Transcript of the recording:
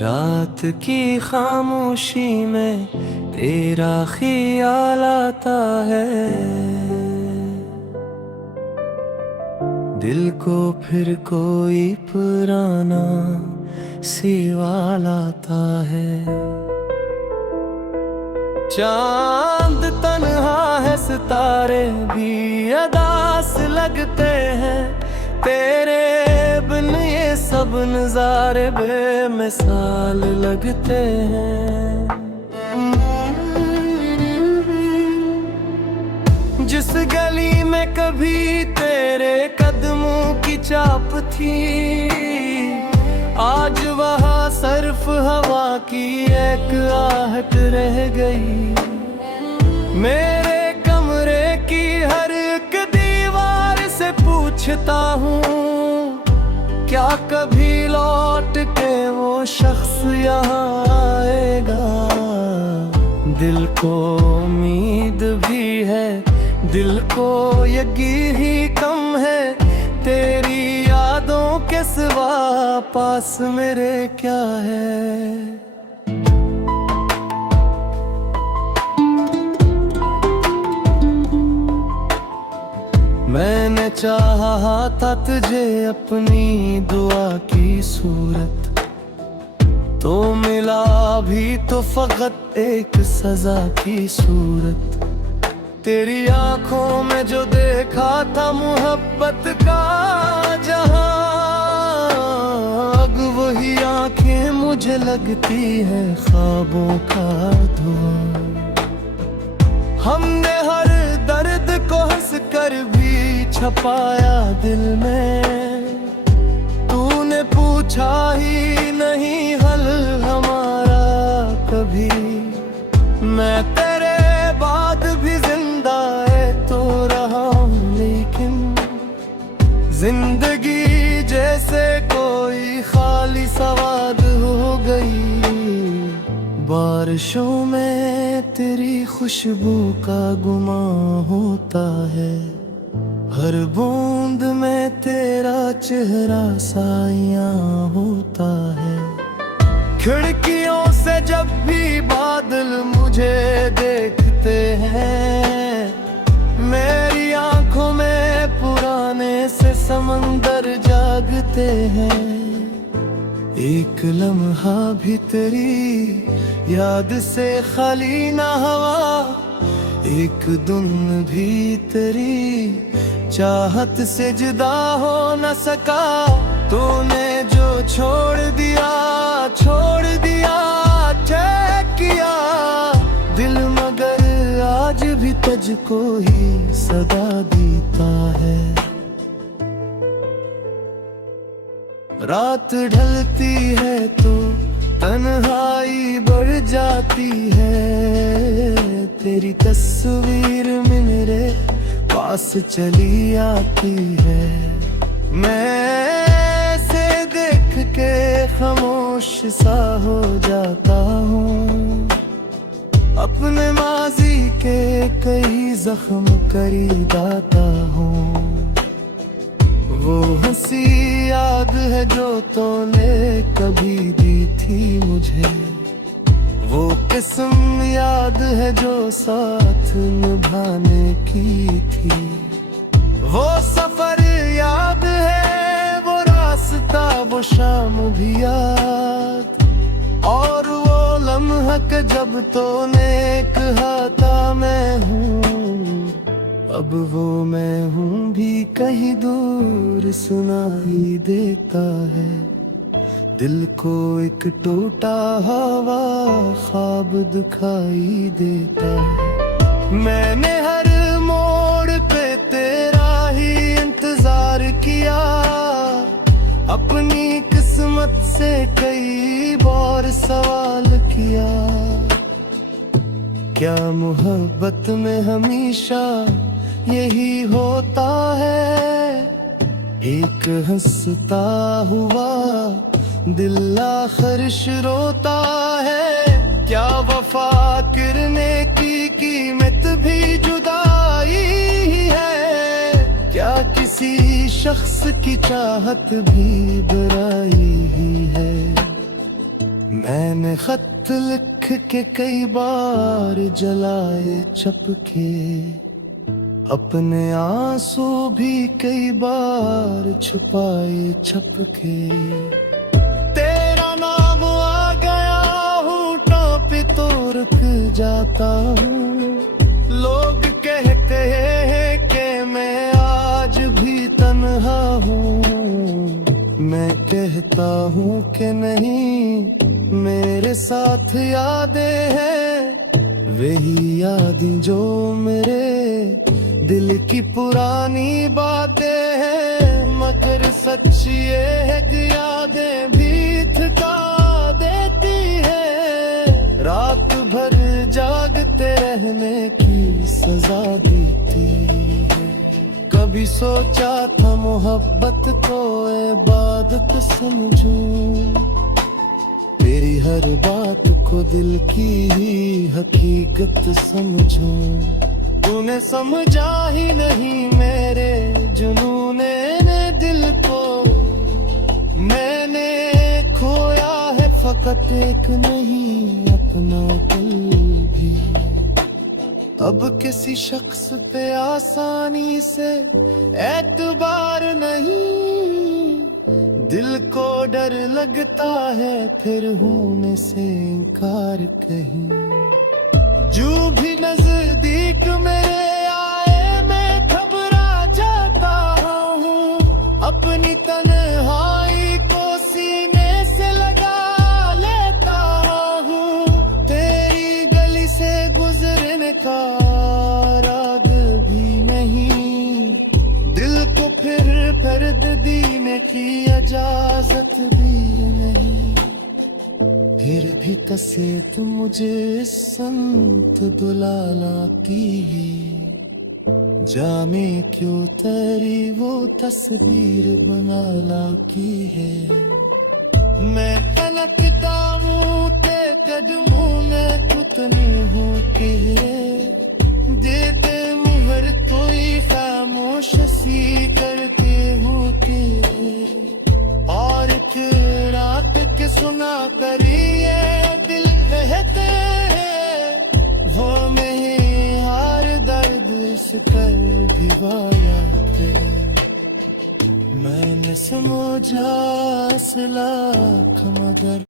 रात की खामोशी में तेरा ख्याल आता है, दिल को फिर कोई पुराना सवाल आता है। चांद तन्हा है, सितारे भी अदास लगते हैं, तेरे बिन ये सब नजारे बेमिसाल लगते हैं। जिस गली में कभी तेरे कदमों की चाप थी, आज वहाँ सिर्फ हवा की एक आहट रह गई। मेरे कमरे की हर एक दीवार से पूछता हूँ, क्या कभी लौट के वो शख्स यहाँ आएगा। दिल को उम्मीद भी है, दिल को यकीन ही कम है, तेरी यादों के सिवा पास मेरे क्या है। मैंने चाहा था तुझे अपनी दुआ की सूरत, तो मिला भी तो फकत एक सजा की सूरत। तेरी आंखों में जो देखा था मोहब्बत का जहां, अब वही आंखें मुझे लगती है ख्वाबों का धुआं। हमने हर दर्द को हंस कर भी छपाया दिल में, तूने पूछा ही नहीं हल हमारा कभी। मैं तेरे बाद भी जिंदा है तो रहा हूँ, लेकिन जिंदगी जैसे कोई खाली सवाद हो गई। बारिशों में तेरी खुशबू का गुमां होता है, हर बूंद में तेरा चेहरा साया होता है। खिड़कियों से जब भी बादल मुझे देखते हैं, मेरी आंखों में पुराने से समंदर जागते हैं। एक लम्हा भी तेरी याद से खाली ना हुआ, एक दिन भी तेरी चाहत से जुदा हो न सका। तूने जो छोड़ दिया चेक किया दिल, मगर आज भी तुझको ही सदा देता है। रात ढलती है तो तन्हाई बढ़ जाती है, तेरी तस्वीर में मेरे पास चली आती है। मैं से देख के खामोश सा हो जाता हूँ, अपने माजी के कई जख्म करीदाता हूँ। वो हंसी याद है जो तूने कभी दी थी मुझे, वो किस्म याद है जो साथ निभाने की थी। वो सफर याद है, वो रास्ता, वो शाम भी याद, और वो लम्हा के जब तूने कहा था मैं हूँ। अब वो मैं हूँ भी कहीं दूर सुनाई देता है, दिल को एक टूटा हवा ख्वाब दिखाई देता है। मैंने हर मोड़ पे तेरा ही इंतजार किया, अपनी किस्मत से कई बार सवाल किया। क्या मोहब्बत में हमेशा यही होता है, एक हंसता हुआ दिल आखिर रोता है। क्या वफा करने की कीमत भी जुदाई है, क्या किसी शख्स की चाहत भी बुराई ही है। मैंने खत लिख के कई बार जलाए चपके, अपने आंसू भी कई बार छुपाए छपके। तेरा नाम आ गया होठों पे तो रुक जाता हूँ। लोग कहते हैं कि मैं आज भी तन्हा हूँ, मैं कहता हूँ कि नहीं, मेरे साथ यादें हैं, वही यादें जो मेरे दिल की पुरानी बातें हैं। मगर सच ये है कि यादें भी थका देती है, रात भर जागते रहने की सजा देती है। कभी सोचा था मोहब्बत को इबादत समझूं, तेरी हर बात को दिल की ही हकीकत समझूं। तूने समझा ही नहीं मेरे जुनूने ने दिल को, मैंने खोया है फकत एक नहीं अपना कल भी। अब किसी शख्स पे आसानी से एतबार नहीं, दिल को डर लगता है फिर होने से इनकार कहीं। जो भी नजदीक मेरे आए मैं घबरा जाता हूँ, अपनी तन्हाई को सीने से लगा लेता हूँ। तेरी गली से गुजरने का राग भी नहीं, दिल को फिर दर्द देने की इजाजत भी नहीं। फिर भी कसेत मुझे संत दुलाला की, जाने क्यों तेरी वो तस्वीर बनाला की है। मैं कनकता हूँ ते कदमों में उतनी हूँ कि देते मुहर तो ही खामोश सी करके हूँ कि, और रात के सुना करिए दिल कहते हैं, वो में हार दर्द से कर भिवाया थे। मैंने समझा असला मगर